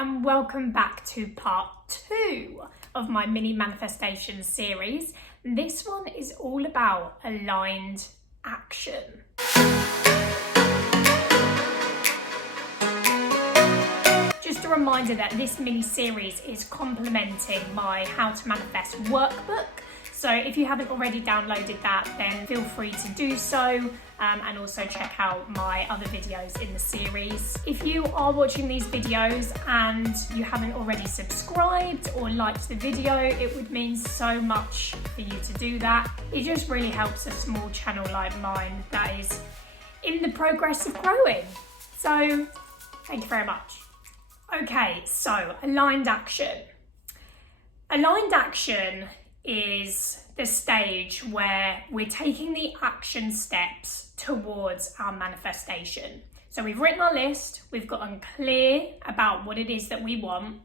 and welcome back to part 2 of my mini manifestation series. This one is all about aligned action. Just a reminder that this mini series is complementing my How to Manifest workbook. So if you haven't already downloaded that, then feel free to do so, and also check out my other videos in the series. If you are watching these videos and you haven't already subscribed or liked the video, it would mean so much for you to do that. It just really helps a small channel like mine that is in the progress of growing. So thank you very much. Okay, so aligned action. Aligned action is the stage where we're taking the action steps towards our manifestation. So we've written our list, we've gotten clear about what it is that we want,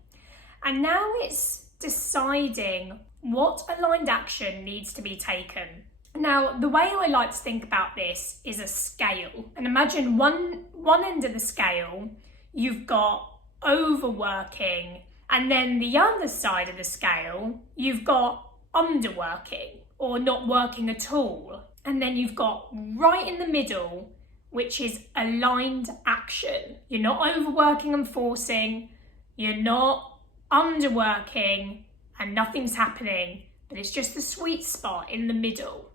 and now it's deciding what aligned action needs to be taken. Now, the way I like to think about this is a scale. And imagine one end of the scale, you've got overworking, and then the other side of the scale, you've got underworking or not working at all. And then you've got right in the middle, which is aligned action. You're not overworking and forcing, you're not underworking and nothing's happening, but it's just the sweet spot in the middle.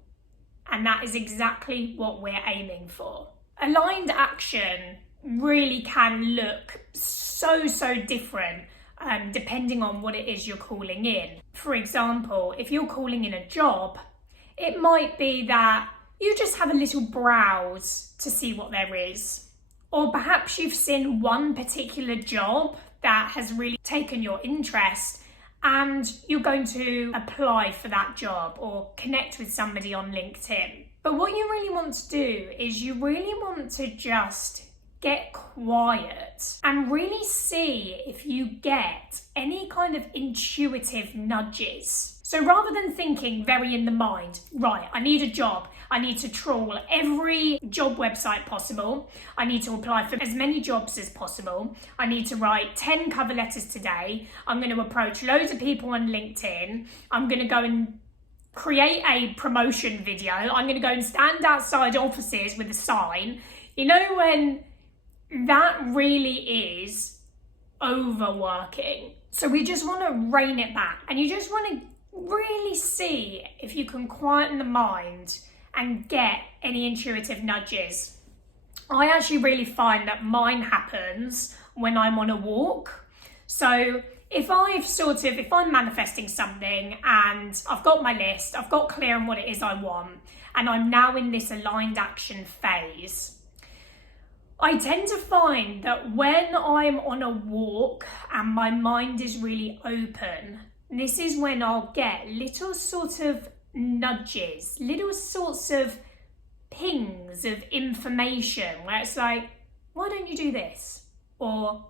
And that is exactly what we're aiming for. Aligned action really can look so different depending on what it is you're calling in. For example, if you're calling in a job, it might be that you just have a little browse to see what there is. Or perhaps you've seen one particular job that has really taken your interest and you're going to apply for that job or connect with somebody on LinkedIn. But what you really want to do is you really want to just get quiet and really see if you get any kind of intuitive nudges. So rather than thinking very in the mind, right, I need a job, I need to trawl every job website possible, I need to apply for as many jobs as possible, I need to write 10 cover letters today, I'm going to approach loads of people on LinkedIn, I'm going to go and create a promotion video, I'm going to go and stand outside offices with a sign. You know, when that really is overworking. So we just want to rein it back, and you just want to really see if you can quieten the mind and get any intuitive nudges. I actually really find that mine happens when I'm on a walk. So if I'm manifesting something and I've got my list, I've got clear on what it is I want, and I'm now in this aligned action phase, I tend to find that when I'm on a walk and my mind is really open, this is when I'll get little sort of nudges, little sorts of pings of information where it's like, why don't you do this? Or,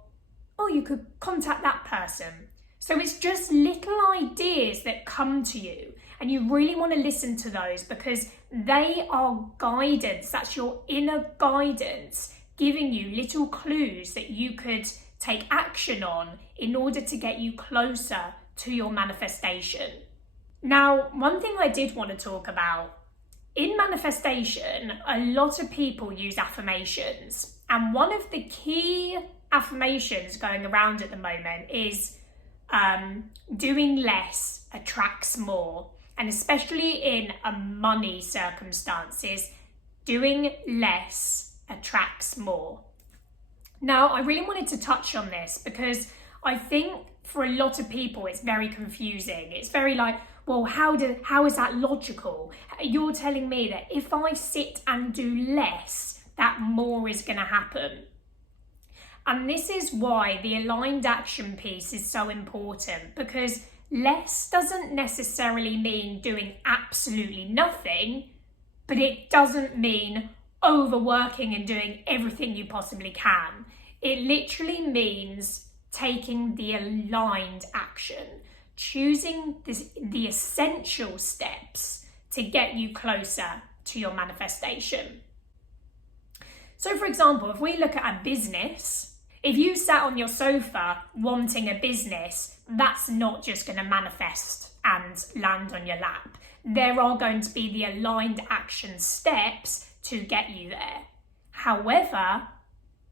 oh, you could contact that person. So it's just little ideas that come to you, and you really want to listen to those because they are guidance. That's your inner guidance, giving you little clues that you could take action on in order to get you closer to your manifestation. Now, one thing I did want to talk about, in manifestation, a lot of people use affirmations. And one of the key affirmations going around at the moment is doing less attracts more. And especially in a money circumstances, doing less attracts more. Now, I really wanted to touch on this because I think for a lot of people it's very confusing. It's very like, well, how is that logical? You're telling me that if I sit and do less, that more is going to happen. And this is why the aligned action piece is so important, because less doesn't necessarily mean doing absolutely nothing, but it doesn't mean overworking and doing everything you possibly can. It literally means taking the aligned action, choosing the essential steps to get you closer to your manifestation. So for example, if we look at a business, If you sat on your sofa wanting a business, that's not just going to manifest and land on your lap. There are going to be the aligned action steps to get you there. However,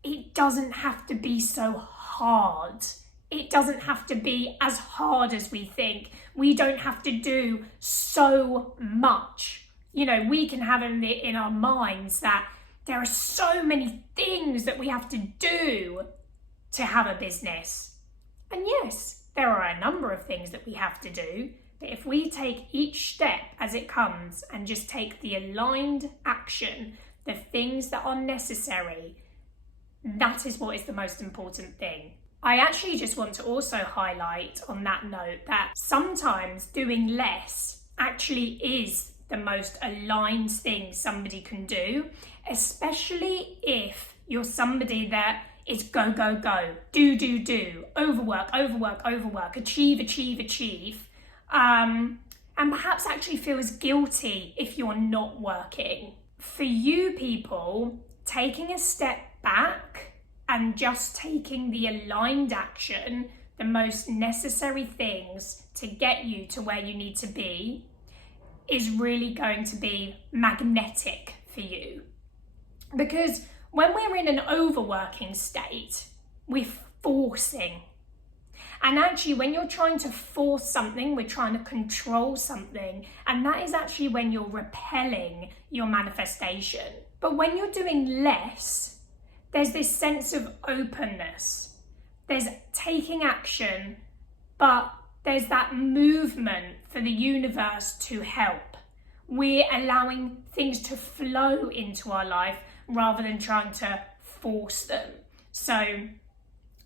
it doesn't have to be so hard. It doesn't have to be as hard as we think. We don't have to do so much. We can have in our minds that there are so many things that we have to do to have a business. And yes, there are a number of things that we have to do. But if we take each step as it comes and just take the aligned action, the things that are necessary, that is what is the most important thing. I actually just want to also highlight on that note that sometimes doing less actually is the most aligned thing somebody can do, especially if you're somebody that is go, go, go, do, overwork, achieve, and perhaps actually feels guilty if you're not working. For you people, taking a step back and just taking the aligned action, the most necessary things to get you to where you need to be, is really going to be magnetic for you. Because when we're in an overworking state, we're forcing. And actually, when you're trying to force something, we're trying to control something, and that is actually when you're repelling your manifestation. But when you're doing less, there's this sense of openness. There's taking action, but there's that movement for the universe to help. We're allowing things to flow into our life rather than trying to force them. So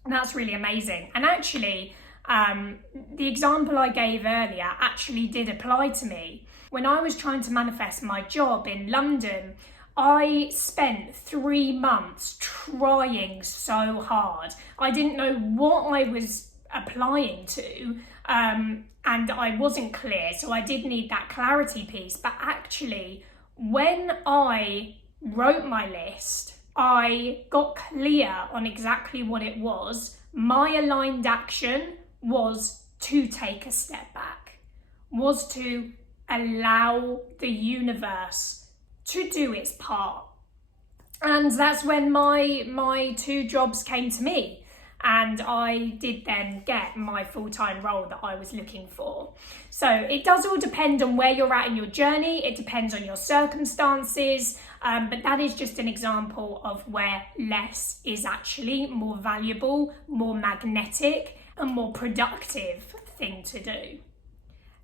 that's really amazing. And actually, the example I gave earlier actually did apply to me. When I was trying to manifest my job in London, I spent 3 months trying so hard. I didn't know what I was applying to, and I wasn't clear, so I did need that clarity piece. But actually, when I wrote my list, I got clear on exactly what it was. My aligned action was to take a step back, was to allow the universe to do its part. And that's when my 2 jobs came to me, and I did then get my full-time role that I was looking for. So it does all depend on where you're at in your journey. It depends on your circumstances, but that is just an example of where less is actually more valuable, more magnetic, and more productive thing to do.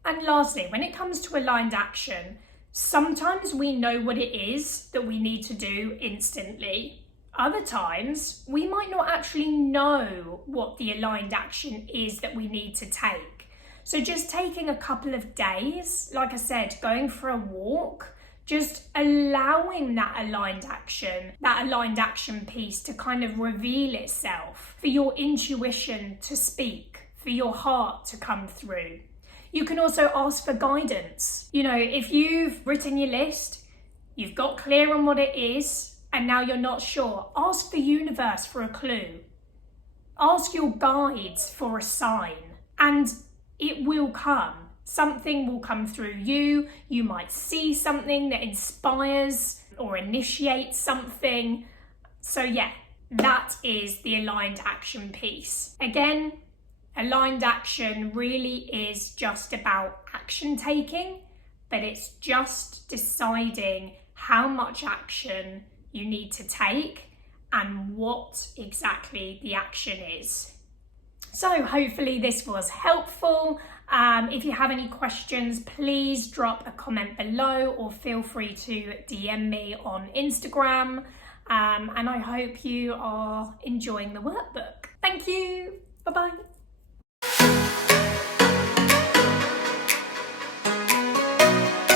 And lastly, when it comes to aligned action, sometimes we know what it is that we need to do instantly. Other times, we might not actually know what the aligned action is that we need to take. So just taking a couple of days, like I said, going for a walk, just allowing that aligned action piece to kind of reveal itself, for your intuition to speak, for your heart to come through. You can also ask for guidance. If you've written your list, you've got clear on what it is, and now you're not sure, ask the universe for a clue. Ask your guides for a sign, and it will come. Something will come through you. You might see something that inspires or initiates something. So yeah, that is the aligned action piece. Again, aligned action really is just about action taking, but it's just deciding how much action you need to take and what exactly the action is. So hopefully this was helpful. If you have any questions, please drop a comment below or feel free to DM me on Instagram. And I hope you are enjoying the workbook. Thank you. Bye-bye.